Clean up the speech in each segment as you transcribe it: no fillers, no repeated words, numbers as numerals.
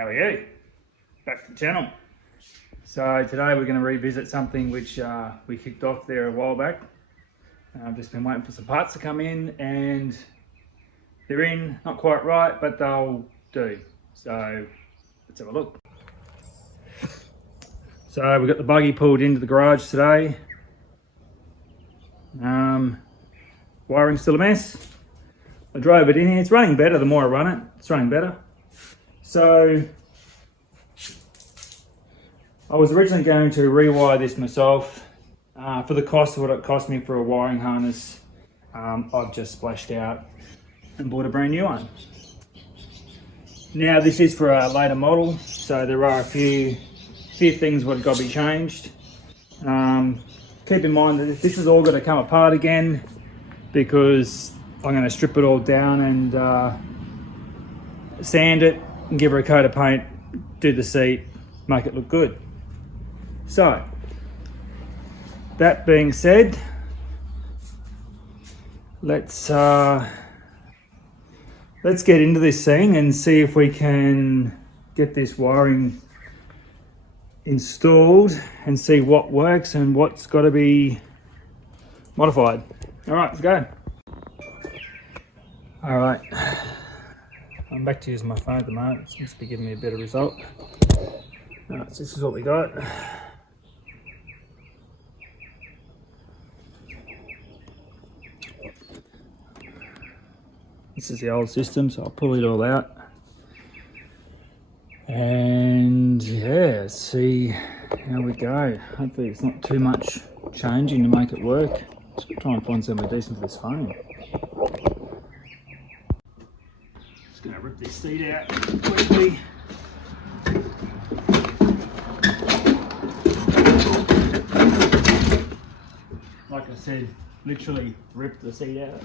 How are you? Back to the channel. So today we're going to revisit something which we kicked off there a while back. I've just been waiting for some parts to come in, and they're in, not quite right, but they'll do. So let's have a look. So we've got the buggy pulled into the garage today. Wiring's still a mess. I drove it in here. It's running better the more I run it. It's running better. So I was originally going to rewire this myself. For the cost of what it cost me for a wiring harness, I've just splashed out and bought a brand new one. Now this is for a later model, so there are a few things that have got to be changed. Keep in mind that this is all going to come apart again because I'm going to strip it all down and sand it and give her a coat of paint, do the seat, make it look good. So that being said, let's get into this thing and see if we can get this wiring installed and see what works and what's got to be modified. All right, let's go. All right, I'm back to using my phone at the moment. It seems to be giving me a better result. All right, so this is what we got. This is the old system, so I'll pull it all out. And yeah, see how we go. Hopefully it's not too much changing to make it work. Just try and find somewhere decent for this phone. Just gonna rip this seat out quickly. Like I said, literally rip the seat out.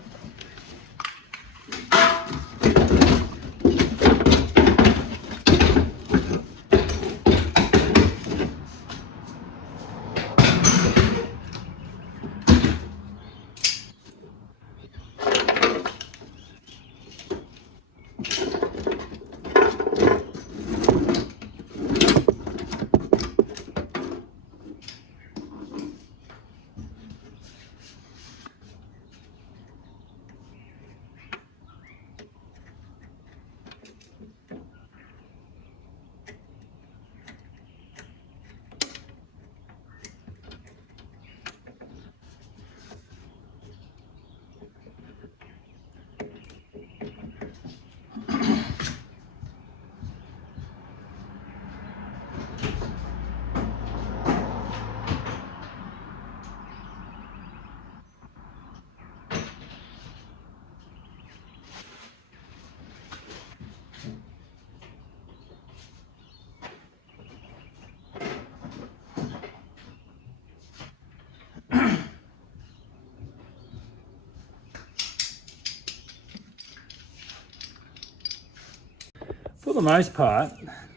For the most part,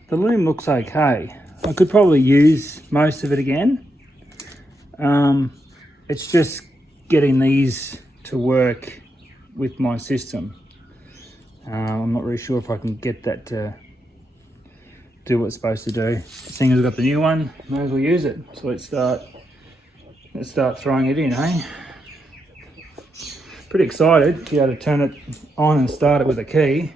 the loom looks okay. I could probably use most of it again. It's just getting these to work with my system. I'm not really sure if I can get that to do what it's supposed to do. Seeing as we've got the new one, might as well use it. So let's start throwing it in, eh? Pretty excited to be able to turn it on and start it with a key.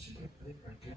should be clear, okay.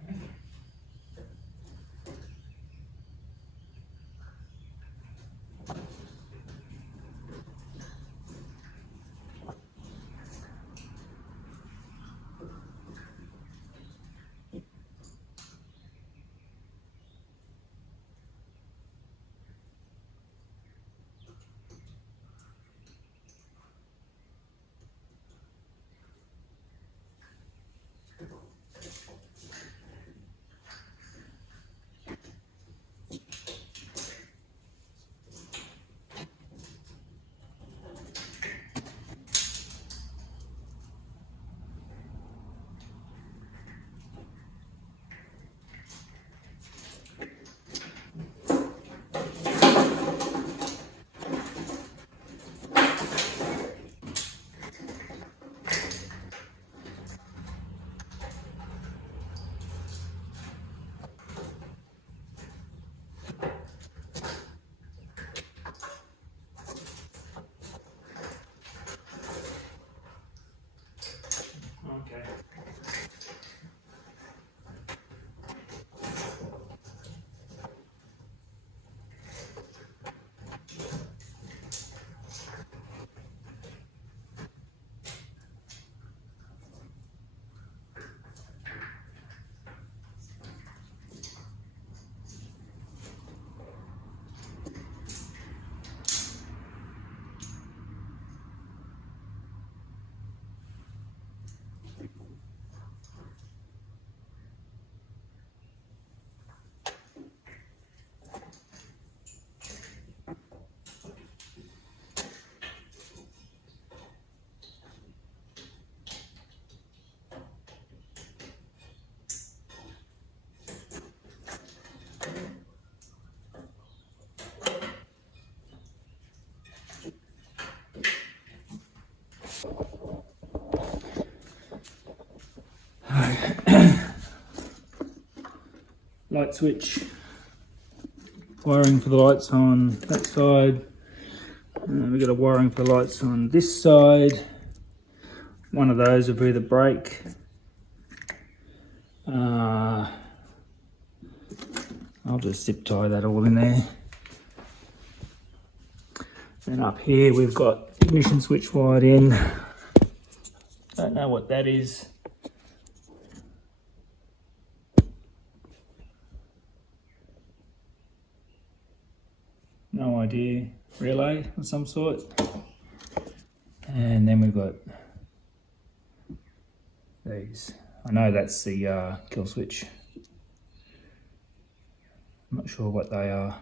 Okay. Light switch, wiring for the lights on that side. We've got a wiring for lights on this side. One of those will be the brake. I'll just zip tie that all in there. And up here we've got ignition switch wired in. Don't know what that is. No idea. Relay of some sort. And then we've got these. I know that's the kill switch. I'm not sure what they are.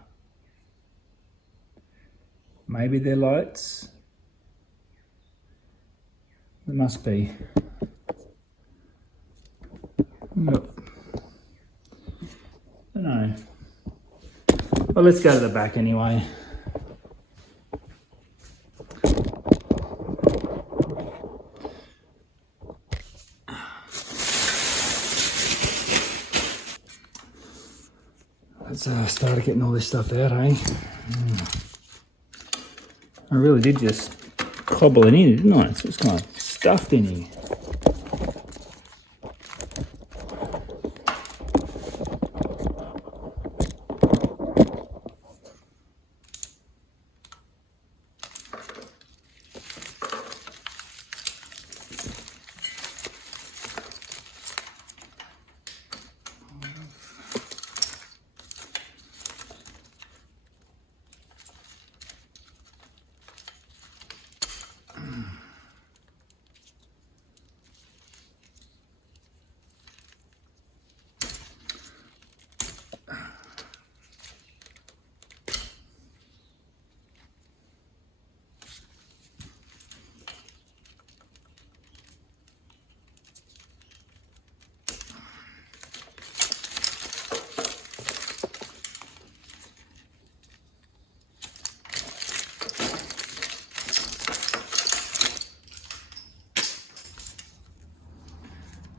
Maybe they're lights. They must be. Yep. I don't know. Well, let's go to the back anyway. Let's start getting all this stuff out, eh? I really did just cobble it in, didn't I? So it's kind of stuffed in here.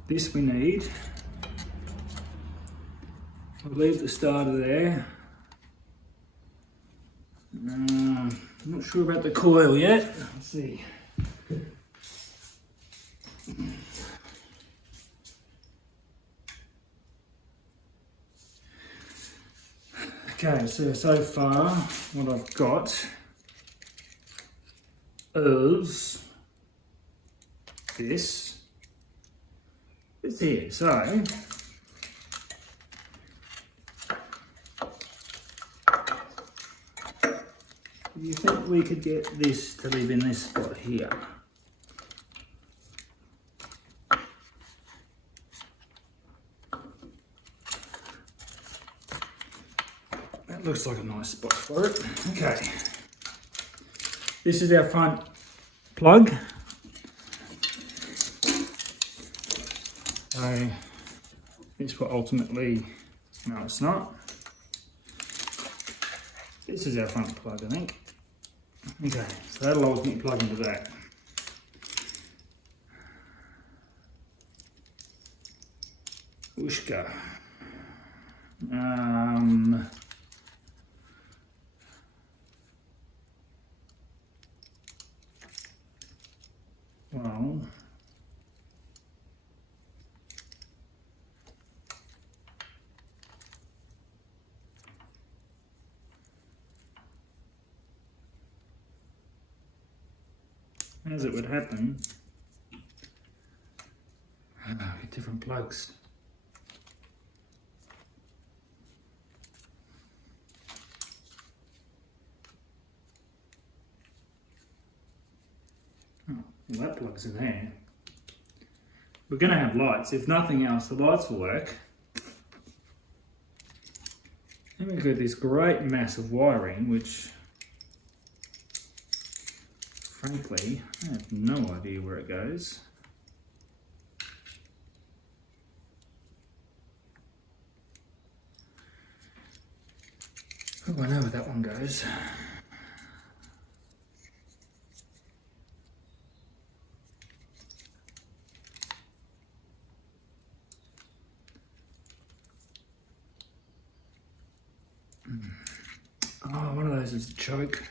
This we need. I'll leave the starter there. I'm not sure about the coil yet. Let's see. Okay, so far what I've got is this here. So you think we could get this to live in this spot here? That looks like a nice spot for it. Okay. This is our front plug. So this will ultimately, no it's not. This is our front plug, I think. Okay, so that'll ultimately plug into that. Ushka. Well, as it would happen, get different plugs. Oh, well, that plug's in there. We're going to have lights. If nothing else, the lights will work. Then we've got this great mass of wiring, which frankly, I have no idea where it goes. Oh, I know where that one goes. Oh, one of those is a choke.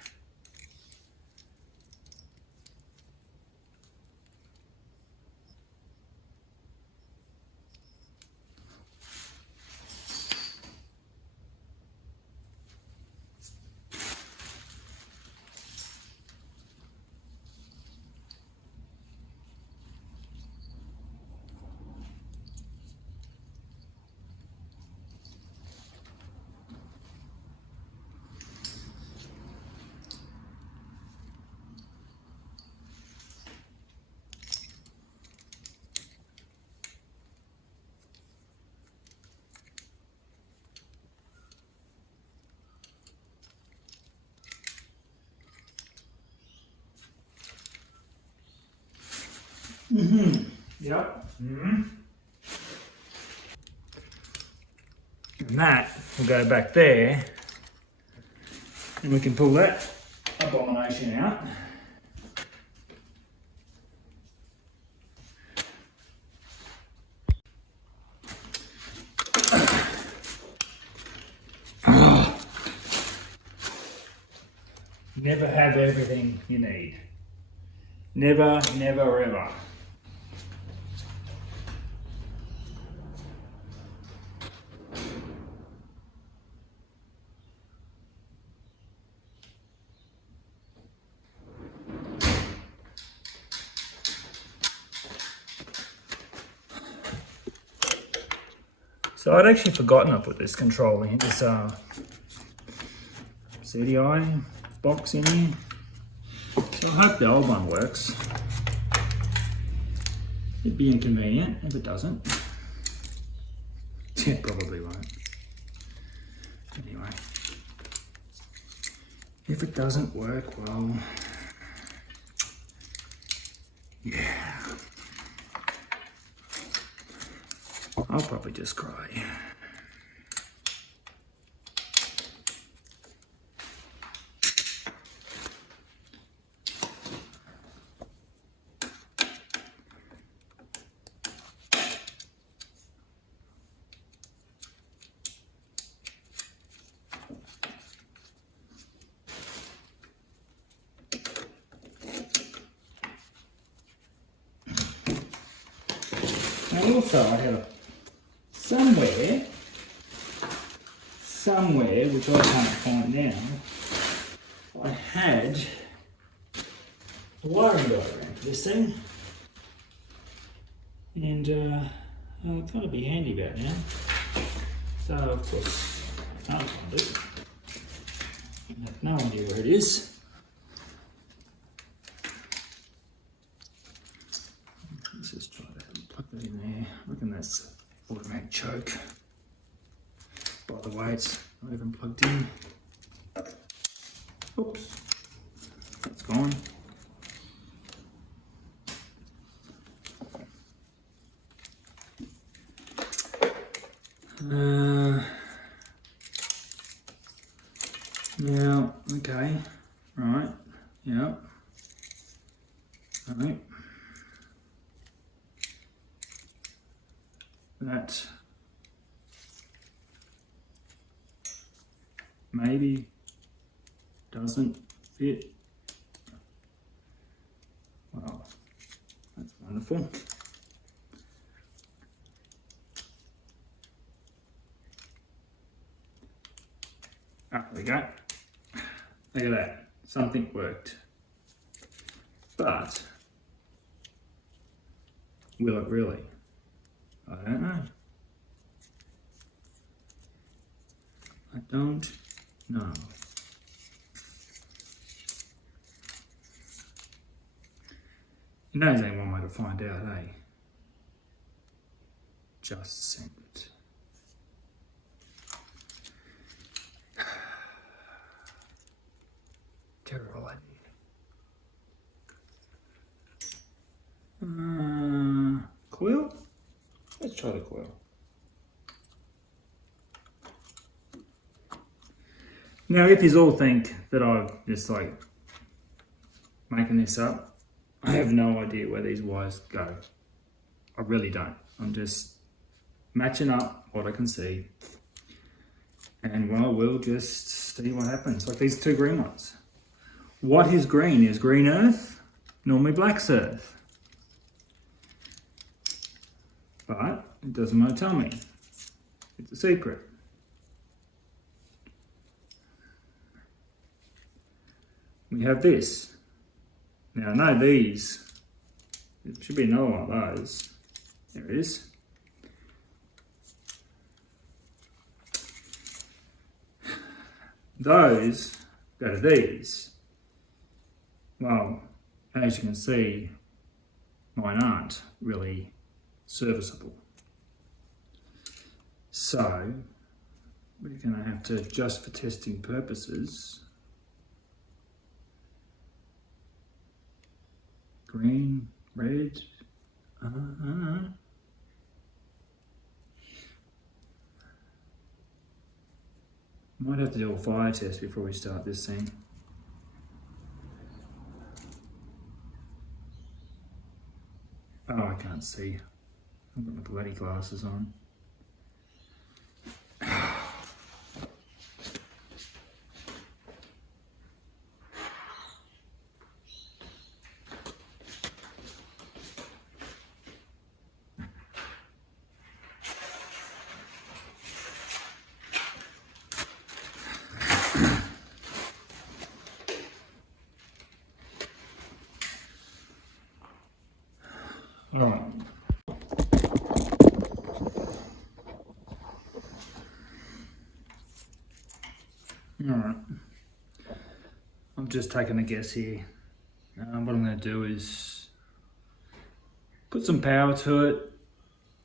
Yep. And that will go back there, and we can pull that abomination out. Never have everything you need. Never, never, ever. So I'd actually forgotten I put this control in, this CDI box in here. So I hope the old one works. It'd be inconvenient if it doesn't. It probably won't. Anyway, if it doesn't work, well, yeah. I'll probably just cry. And also I have somewhere somewhere, which I can't find now, I had a wiring diagram for this thing. And it's going to be handy about now. So, of course, I can't find it. I have no idea where it is. Let's just try to plug that in there. I reckon that's automatic choke. By the way, it's not even plugged in. Oops, that's gone. Now, okay, right, yeah, right. That maybe doesn't fit. Well, that's wonderful. Ah, there we go. Look at that. Something worked. But will it really? I don't know. I don't know. You know there's only one way to find out, eh? Just send it. Terrible idea. Coil? Let's try the coil. Now, if you all think that I've just like making this up, I have no idea where these wires go. I really don't. I'm just matching up what I can see. And well, we'll just see what happens. Like these two green ones. What is green? Is green earth? Normally black's earth. But it doesn't want to tell me. It's a secret. We have this. Now I know these. There should be another one of those. There it is. Those go to these. Well, as you can see, mine aren't really serviceable. So, we're going to have to, just for testing purposes, green, red, might have to do a fire test before we start this thing. Oh, I can't see. I've got my bloody glasses on. All right. All right. I'm just taking a guess here. What I'm going to do is put some power to it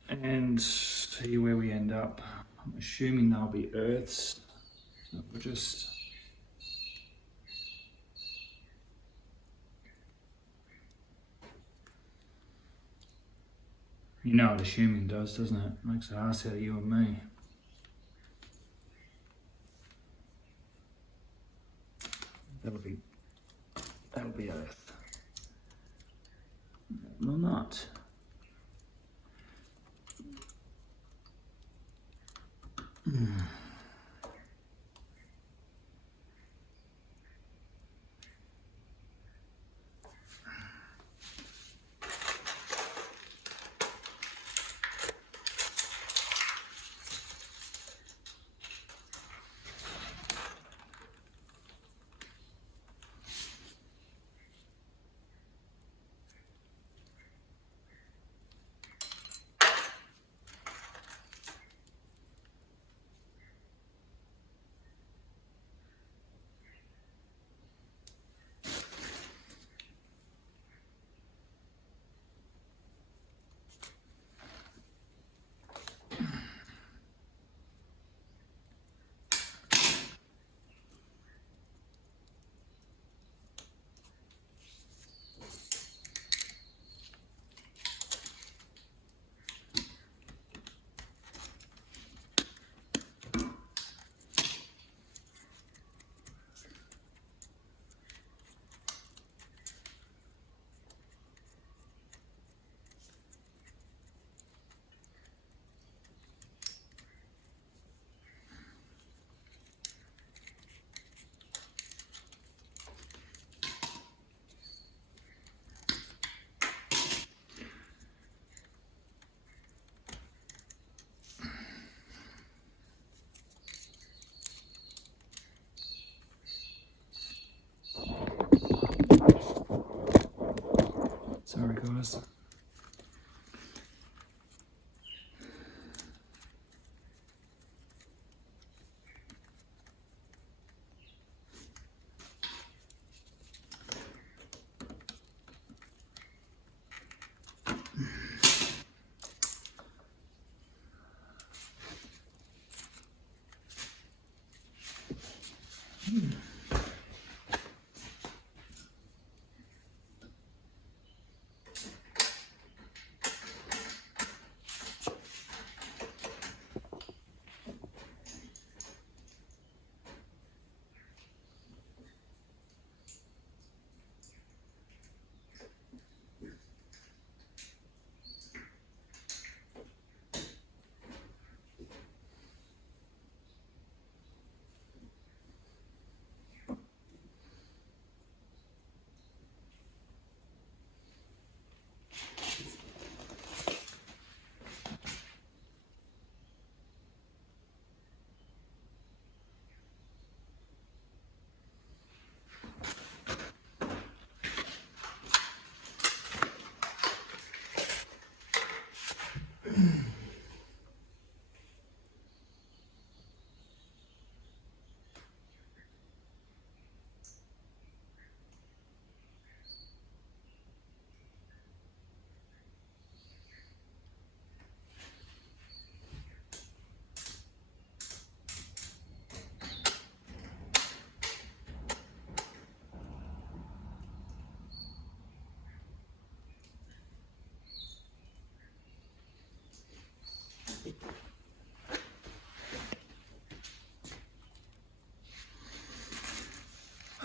and see where we end up. I'm assuming they'll be earths. So we'll just... You know what assuming does, doesn't it? Makes an ass out of you and me. That'll be earth. That will not. guys.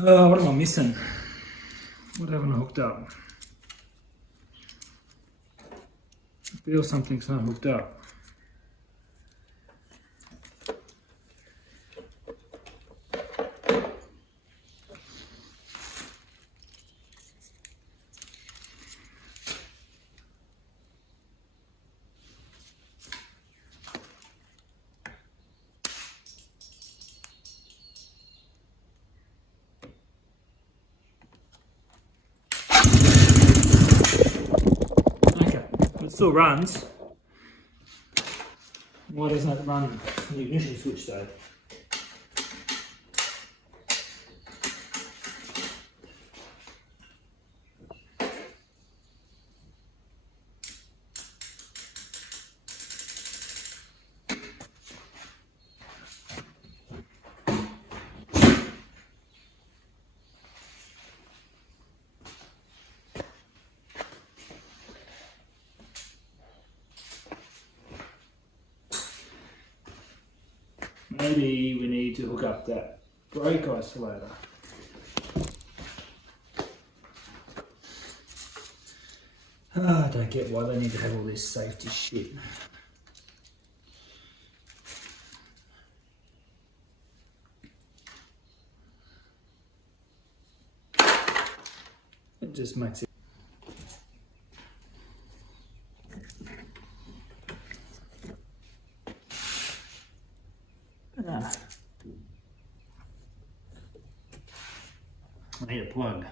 Oh, what am I missing? What haven't I hooked up? I feel something's not hooked up. Okay, it still runs. Why doesn't it run the ignition switch though? Maybe we need to hook up that brake isolator. I don't get why they need to have all this safety shit. It just makes it. I need a plug.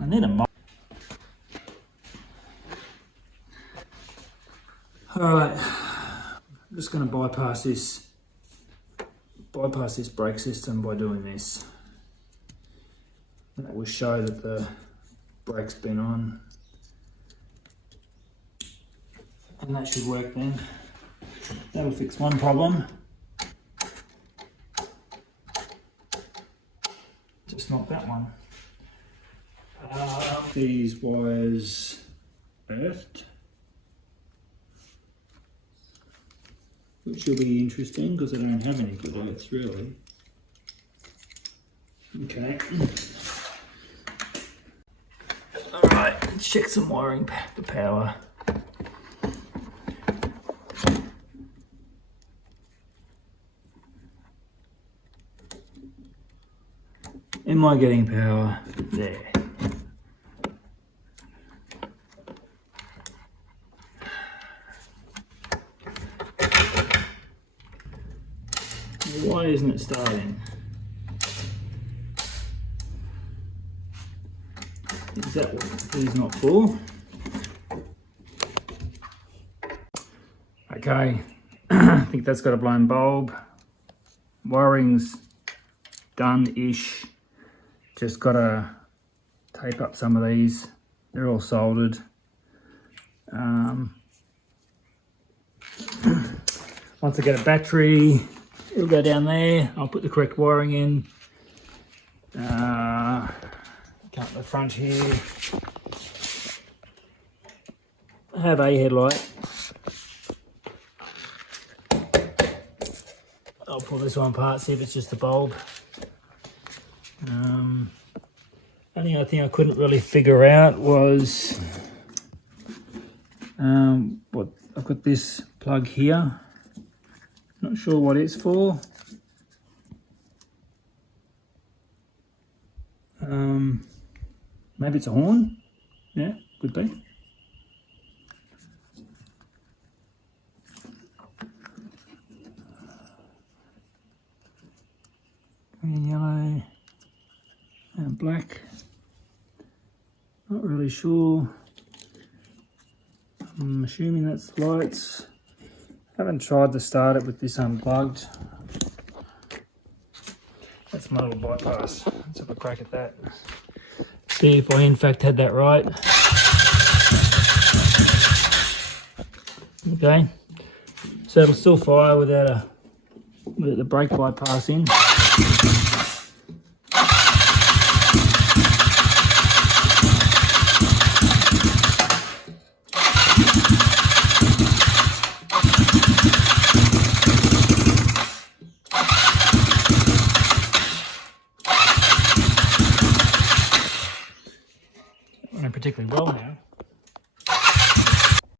I need a mop. Alright, I'm just going to bypass this brake system by doing this. That will show that the brake's been on, and that should work then. That'll fix one problem. Just not that one. These wires earthed, which will be interesting because I don't have any good earths really. Okay. Alright, let's check some wiring for power. Am I getting power? There. isn't it starting? Is that what it is not for? Okay, I think that's got a blown bulb. Wiring's done-ish. Just got to tape up some of these. They're all soldered. Once I get a battery, it'll go down there. I'll put the correct wiring in. Come up the front here. I have a headlight. I'll pull this one apart, see if it's just the bulb. Only thing I couldn't really figure out was what I've got this plug here. Not sure what it's for. Maybe it's a horn. Yeah, could be. Green, yellow, and black. Not really sure. I'm assuming that's the lights. Haven't tried to start it with this unplugged. That's my little bypass. Let's have a crack at that. See if I in fact had that right. Okay, so it'll still fire without the brake bypass in. Running particularly well now.